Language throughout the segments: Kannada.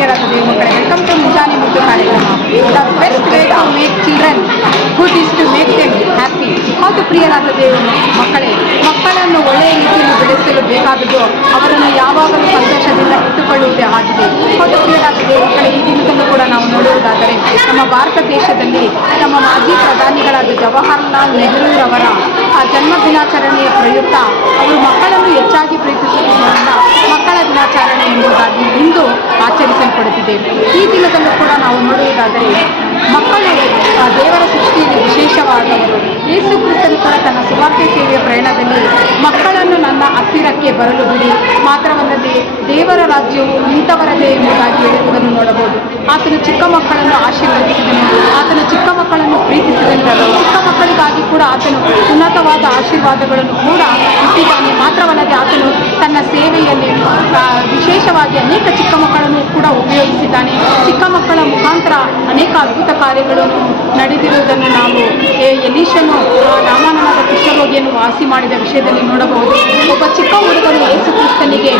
ಪ್ರಿಯರಾದ ದೇವ ಮಕ್ಕಳೇ, ವೆಲ್ಕಮ್ ಟು ಮುಂಜಾನೆ ಮುದ್ದು ಕಾರ್ಯಕ್ರಮ. The best way to make children good is to make them happy. ಹೌದು ಪ್ರಿಯರಾದ ದೇವ ಮಕ್ಕಳೇ, ಮಕ್ಕಳನ್ನು ಒಳ್ಳೆಯ ರೀತಿಯಲ್ಲಿ ಬೆಳೆಸಲು ಬೇಕಾದದ್ದು ಅವರನ್ನು ಯಾವಾಗಲೂ ಸಂತೋಷದಿಂದ ಇಟ್ಟುಕೊಳ್ಳುವುದೇ ಆಗಿದೆ. ಹೌದು ಪ್ರಿಯರಾದ ದೇವ ಮಕ್ಕಳೇ, ಈ ದಿನದಲ್ಲೂ ಕೂಡ ನಾವು ನೋಡುವುದಾದರೆ ನಮ್ಮ ಭಾರತ ದೇಶದಲ್ಲಿ ನಮ್ಮ ಮಾಜಿ ಪ್ರಧಾನಿಗಳಾದ ಜವಾಹರ್ಲಾಲ್ ನೆಹರೂರವರ ಜನ್ಮ ದಿನಾಚರಣೆಯ ಪ್ರಯುಕ್ತ ಅವರು ಮಕ್ಕಳನ್ನು ಹೆಚ್ಚಾಗಿ ಪ್ರೀತಿಸುವುದರಿಂದ ಮಕ್ಕಳ ದಿನಾಚರಣೆ ಎಂಬುದಾಗಿ ಇಂದು ಆಚರಿಸಲ್ಪಡುತ್ತಿದೆ. ಈ ದಿನದಲ್ಲೂ ಕೂಡ ನಾವು ನೋಡುವುದಾದರೆ ಮಕ್ಕಳು ದೇವರ ಸೃಷ್ಟಿಯಲ್ಲಿ ವಿಶೇಷವಾದವರು. ಯೇಸು ಕ್ರಿಸ್ತನು ಕೂಡ ತನ್ನ ಸುವಾರ್ತೆ ಸೇವೆಯ ಪ್ರಯಾಣದಲ್ಲಿ ಮಕ್ಕಳನ್ನು ನನ್ನ ಹತ್ತಿರಕ್ಕೆ ಬರಲು ಬಿಡಿ, ಮಾತ್ರವಲ್ಲದೆ ದೇವರ ರಾಜ್ಯವು ಇಂಥವರದೇ ಎಂಬುದಾಗಿ ಹೇಳುವುದನ್ನು ನೋಡಬಹುದು. ಆತನು ಚಿಕ್ಕ ಮಕ್ಕಳನ್ನು ಆಶೀರ್ವದಿಸಿದನು, ಆತನು ಚಿಕ್ಕ ಮಕ್ಕಳನ್ನು ಪ್ರೀತಿಸಿದನು, ಚಿಕ್ಕ ಮಕ್ಕಳಿಗಾಗಿ ಕೂಡ ಆತನು ಉನ್ನತವಾದ ಆಶೀರ್ವಾದಗಳನ್ನು ಕೂಡ ಇಟ್ಟಿದ್ದಾನೆ. ಮಾತ್ರವಲ್ಲದೆ ಆತನು ತನ್ನ ಸೇವೆಯಲ್ಲಿ ವಿಶೇಷವಾಗಿ ಅನೇಕ ಚಿಕ್ಕ ಮಕ್ಕಳನ್ನು ಕೂಡ ಉಪಯೋಗಿಸಿದ್ದಾನೆ. ಚಿಕ್ಕ ಮಕ್ಕಳ ಮುಖಾಂತರ ಅನೇಕ ಅದ್ಭುತ ಕಾರ್ಯಗಳನ್ನು ನಡೆದಿರುವುದನ್ನು ನಾವು ಎಲೀಷನು ನಾಮಾನನಾದ ಕುಷ್ಠರೋಗಿಯನ್ನು ವಾಸಿ ಮಾಡಿದ ವಿಷಯದಲ್ಲಿ ನೋಡಬಹುದು. ಒಬ್ಬ ಚಿಕ್ಕ ಹುಡುಗನು ಯೇಸು ಕ್ರಿಸ್ತನಿಗೆ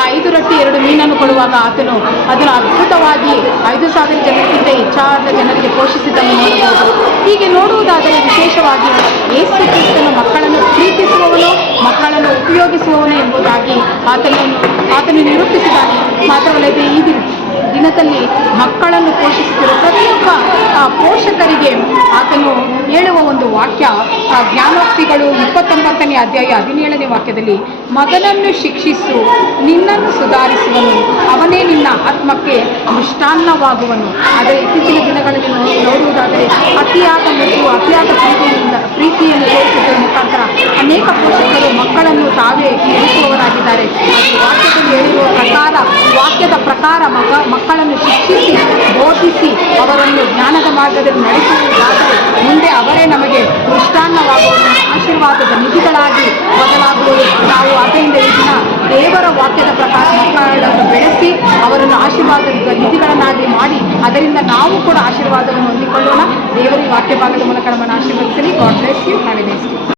5 ರೊಟ್ಟಿ 2 ಮೀನನ್ನು ಕೊಡುವಾಗ ಆತನು ಅದನ್ನು ಅದ್ಭುತವಾಗಿ 5,000 ಜನಕ್ಕಿಂತ ಹೆಚ್ಚಾದ ಜನರಿಗೆ ಪೋಷಿಸಿದ್ದನ್ನು ನೋಡಬಹುದು. ಹೀಗೆ ನೋಡುವುದಾದರೆ ವಿಶೇಷವಾಗಿ ಯೇಸು ಕ್ರಿಸ್ತನು ಮಕ್ಕಳನ್ನು ಪ್ರೀತಿಸುವವನು, ಮಕ್ಕಳನ್ನು ಉಪಯೋಗಿಸುವವನು ಎಂಬುದಾಗಿ ಆತನು ನಿರೂಪಿಸಿದ್ದಾನೆ. ಮಾತ್ರವಲ್ಲದೆ ಈ ದಿನದಲ್ಲಿ ಮಕ್ಕಳನ್ನು ಪೋಷಿಸುತ್ತಿರುವ ಪ್ರತಿಯೊಬ್ಬ ಪೋಷಕರಿಗೆ ಆತನು ಹೇಳುವ ಒಂದು ವಾಕ್ಯ, ಜ್ಞಾನೋಕ್ತಿಗಳು 29ನೇ ಅಧ್ಯಾಯ 17ನೇ ವಾಕ್ಯದಲ್ಲಿ, ಮಗನನ್ನು ಶಿಕ್ಷಿಸು, ನಿನ್ನನ್ನು ಸುಧಾರಿಸುವನು, ಅವನೇ ನಿನ್ನ ಆತ್ಮಕ್ಕೆ ಮೃಷ್ಟಾನ್ನವಾಗುವನು. ಆದರೆ ಇತ್ತೀಚಿನ ದಿನಗಳಲ್ಲಿ ನೋಡುವುದಾದರೆ ಅತಿಯಾದ ಮುದ್ದು, ಅತಿಯಾದ ಪ್ರೀತಿಯನ್ನು ತೋರಿಸುವುದರ ಮುಖಾಂತರ ಅನೇಕ ಪೋಷಕರು ಮಕ್ಕಳನ್ನು ತಾವೇ ಇರಿಸುವವರಾಗಿದ್ದಾರೆ. ಅದು ವಾಕ್ಯದಲ್ಲಿ ಹೇಳಿರುವ ವಾಕ್ಯದ ಪ್ರಕಾರ ಮಕ್ಕಳನ್ನು ಶಿಕ್ಷಿಸಿ ಬೋಧಿಸಿ ಅವರನ್ನು ಜ್ಞಾನದ ಮಾರ್ಗದಲ್ಲಿ ನಡೆಸುವುದಾದರೆ ಮುಂದೆ ಅವರೇ ನಮಗೆ ಮೃಷ್ಟಾನ್ನವಾಗುವುದು, ಆಶೀರ್ವಾದದ ನಿಧಿಗಳಾಗಿ ಬದಲಾಗುವುದು. ನಾವು ಅದರಿಂದ ಈ ದಿನ ದೇವರ ವಾಕ್ಯದ ಪ್ರಕಾರ ಮಕ್ಕಳನ್ನು ಬೆಳೆಸಿ ಅವರನ್ನು ಆಶೀರ್ವಾದದ ನಿಧಿಗಳನ್ನಾಗಿ ಮಾಡಿ ಅದರಿಂದ ನಾವು ಕೂಡ ಆಶೀರ್ವಾದವನ್ನು ಹೊಂದಿಕೊಳ್ಳೋಣ. ದೇವರ ವಾಕ್ಯ ಭಾಗದ ಮೂಲಕ ನಮ್ಮನ್ನು ಆಶೀರ್ವದಿಸಲಿ. God bless you. Have a nice day.